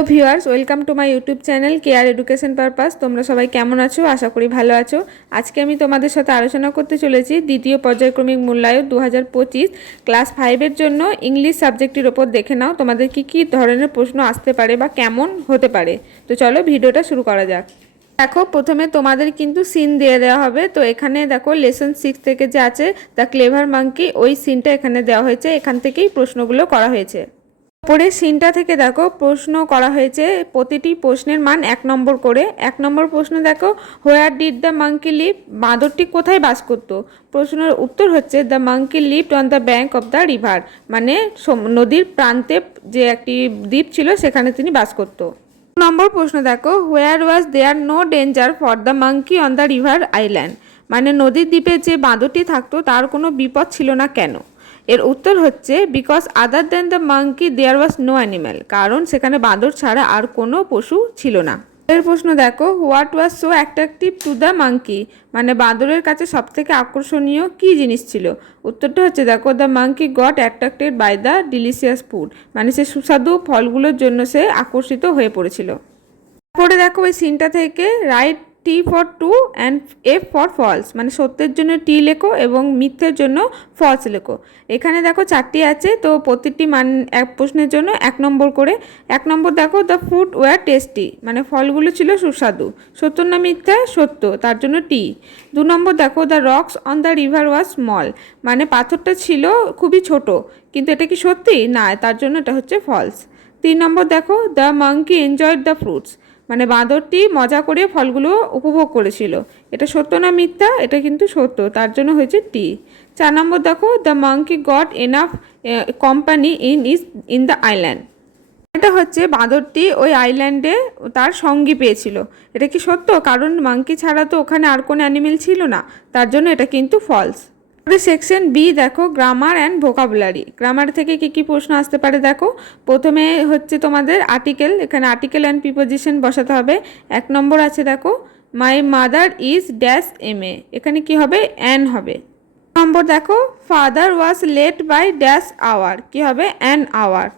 তো viewers, welcome to my YouTube channel care education purpose. তোমরা সবাই কেমন আছো? আশা করি ভালো আছো। আজকে আমি তোমাদের সাথে আলোচনা করতে চলেছি দ্বিতীয় পর্যায়ক্রমিক মূল্যায়ন 2025 ক্লাস 5-এর জন্য ইংলিশ সাবজেক্টের ওপর। দেখে নাও তোমাদের কি ধরনের প্রশ্ন আসতে পারে বা কেমন হতে পারে। তো চলো ভিডিওটা শুরু করা যাক। দেখো, প্রথমে তোমাদের কিন্তু সিন দিয়ে দেওয়া হবে। তো এখানে দেখো লেসন 6 থেকে যে আছে দ্য ক্লেভার মাঙ্কি, ওই সিনটা এখানে দেওয়া হয়েছে। এখান থেকেই প্রশ্নগুলো করা হয়েছে। পরের সিনটা থেকে দেখো প্রশ্ন করা হয়েছে, প্রতিটি প্রশ্নের মান 1 নম্বর করে। 1 নম্বর প্রশ্ন দেখো, where did the monkey live? বাঁদরটি কোথায় বাস করতো? প্রশ্নের উত্তর হচ্ছে the monkey lived on the bank of the river, মানে নদীর প্রান্তে যে একটি দ্বীপ ছিল সেখানে তিনি বাস করতো। নম্বর প্রশ্ন দেখো, where was there no danger for the monkey on the river island? মানে নদীর দ্বীপে যে বাঁদরটি থাকতো তার কোনো বিপদ ছিল না কেন? এর উত্তর হচ্ছে because other than the monkey there was no animal, কারণ সেখানে বাঁদর ছাড়া আর কোনো পশু ছিল না। এর প্রশ্ন দেখো, what was so attractive to the monkey? মানে বাঁদরের কাছে সবথেকে আকর্ষণীয় কি জিনিস ছিল? উত্তরটা হচ্ছে দেখো the monkey got attracted by the delicious food, মানে সে সুস্বাদু ফলগুলোর জন্য সে আকর্ষিত হয়ে পড়েছিল। তারপরে দেখো ওই সিনটা থেকে right T for true and F for false, মানে সত্যের জন্য টি লেখো এবং মিথ্যের জন্য ফলস লেখো। এখানে দেখো 4টি আছে, তো প্রতিটি মান এক প্রশ্নের জন্য 1 নম্বর করে। 1 নম্বর দেখো দ্য ফুড ওয়ার টেস্টি, মানে ফলগুলো ছিল সুস্বাদু। সত্য না মিথ্যা? সত্য, তার জন্য টি। 2 নম্বর দেখো the rocks on the river was small, মানে পাথরটা ছিল খুবই ছোট, কিন্তু এটা কি সত্যি? না, তার জন্য এটা হচ্ছে ফলস। 3 নম্বর দেখো the monkey enjoyed the fruits, মানে বাঁদরটি মজা করে ফলগুলো উপভোগ করেছিল। এটা সত্য না মিথ্যা? এটা কিন্তু সত্য, তার জন্য হয়েছে টি। 4 নম্বর দেখো the monkey goat enough company in the island, এটা হচ্ছে বাঁদরটি ওই আইল্যান্ডে তার সঙ্গী পেয়েছিল। এটা কি সত্য? কারণ মাঙ্কি ছাড়া তো ওখানে আর কোনো অ্যানিমেল ছিল না, তার জন্য এটা কিন্তু ফলস। সেকশন বি দেখো গ্রামার অ্যান্ড ভোকাবুলারি। গ্রামার থেকে কি প্রশ্ন আসতে পারে দেখো। প্রথমে হচ্ছে তোমাদের আর্টিকেল, এখানে আর্টিকেল অ্যান্ড প্রিপোজিশন বসাতে হবে। 1 নম্বর আছে দেখো my mother is dash M A, এখানে কি হবে? অ্যান হবে। নম্বর দেখো father was late by dash hour, কি হবে? An hour.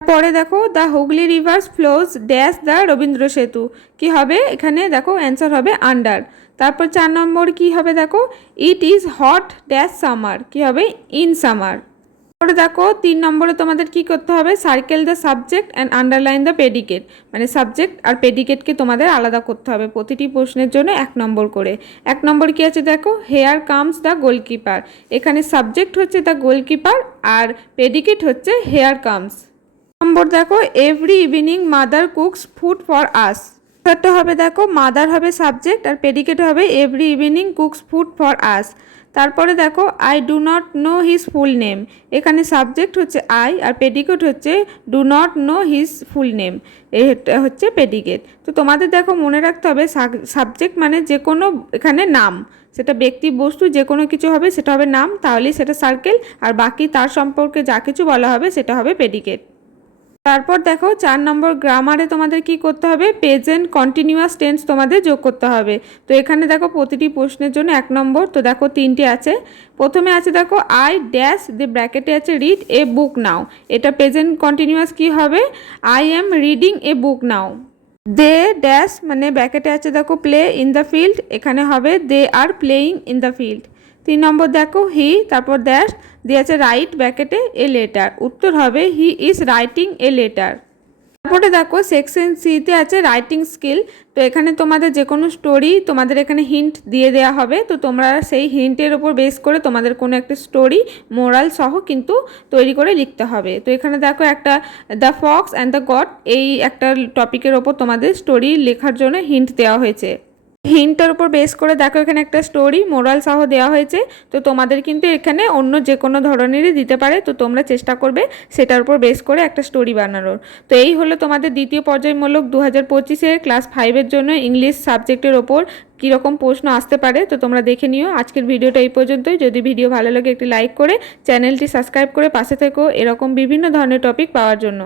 পরে দেখো the Hooghly rivers flows dash the Rabindra Setu, কি হবে? এখানে দেখো অ্যান্সার হবে আন্ডার। তারপর 4 নম্বর কি হবে দেখো it is hot dash summer, কি হবে? In summer. পরে দেখো 3 নম্বরে তোমাদের কি করতে হবে? Circle the subject and underline the predicate, মানে সাবজেক্ট আর প্রেডিকেটকে তোমাদের আলাদা করতে হবে প্রতিটি প্রশ্নের জন্য 1 নম্বর করে। 1 নম্বর কি আছে দেখো হেয়ার কামস দ্য গোলকিপার, এখানে সাবজেক্ট হচ্ছে দ্য গোলকিপার আর প্রেডিকেট হচ্ছে হেয়ার কামস। নম্বর দেখো every evening mother cooks food for us, উত্তরটা হবে দেখো মাদার হবে সাবজেক্ট আর প্রেডিকেট হবে every evening cooks food for us. তারপরে দেখো I do not know his full name, এখানে সাবজেক্ট হচ্ছে আই আর প্রেডিকেট হচ্ছে do not know his full name, এটা হচ্ছে প্রেডিকেট। তো তোমাদের দেখো মনে রাখতে হবে সাবজেক্ট মানে যে কোনো এখানে নাম, সেটা ব্যক্তি বস্তু যে কোনো কিছু হবে, সেটা হবে নাম, তাহলেই সেটা সার্কেল, আর বাকি তার সম্পর্কে যা কিছু বলা হবে সেটা হবে প্রেডিকেট। তারপর দেখো 4 নম্বর গ্রামারে তোমাদের কি করতে হবে? প্রেজেন্ট কন্টিনিউয়াস টেন্স তোমাদের যোগ করতে হবে। তো এখানে দেখো প্রতিটি প্রশ্নের জন্য 1 নম্বর, তো দেখো 3টে আছে। প্রথমে আছে দেখো আই ড্যাশ দি ব্র্যাকেটে আছে রিড এ বুক নাও, এটা প্রেজেন্ট কন্টিনিউয়াস কি হবে? I am reading a book now. They dash, মানে ব্র্যাকেটে আছে দেখো প্লে ইন দ্য ফিল্ড, এখানে হবে they are playing in the field. 3 number দেখো হি, তারপর ড্যাশ দিয়ে আছে রাইট ব্র্যাকেটে এ লেটার, উত্তর হবে he is writing a letter. তারপরে দেখো সেকশন সিতে আছে রাইটিং স্কিল, তো এখানে তোমাদের যে কোনো স্টোরি তোমাদের এখানে হিন্ট দিয়ে দেওয়া হবে, তো তোমরা সেই হিন্টের ওপর বেস করে তোমাদের কোনো একটা স্টোরি মোরাল সহ কিন্তু তৈরি করে লিখতে হবে। তো এখানে দেখো একটা the Fox and the god, এই একটা টপিকের ওপর তোমাদের স্টোরি লেখার জন্য হিন্ট দেওয়া হয়েছে। হিন্টের উপর বেস করে দেখো এখানে একটা স্টোরি মোরাল সহ দেওয়া হয়েছে, তো তোমাদের কিন্তু এখানে অন্য যে কোনো ধরনেরই দিতে পারে, তো তোমরা চেষ্টা করবে সেটার উপর বেস করে একটা স্টোরি বানানোর। তো এই হলো তোমাদের দ্বিতীয় পর্যায়মূলক 2025 ক্লাস 5-এর জন্য ইংলিশ সাবজেক্টের ওপর কীরকম প্রশ্ন আসতে পারে, তো তোমরা দেখে নিও। আজকের ভিডিওটা এই পর্যন্তই। যদি ভিডিও ভালো লাগে একটি লাইক করে চ্যানেলটি সাবস্ক্রাইব করে পাশে থেকো এরকম বিভিন্ন ধরনের টপিক পাওয়ার জন্য।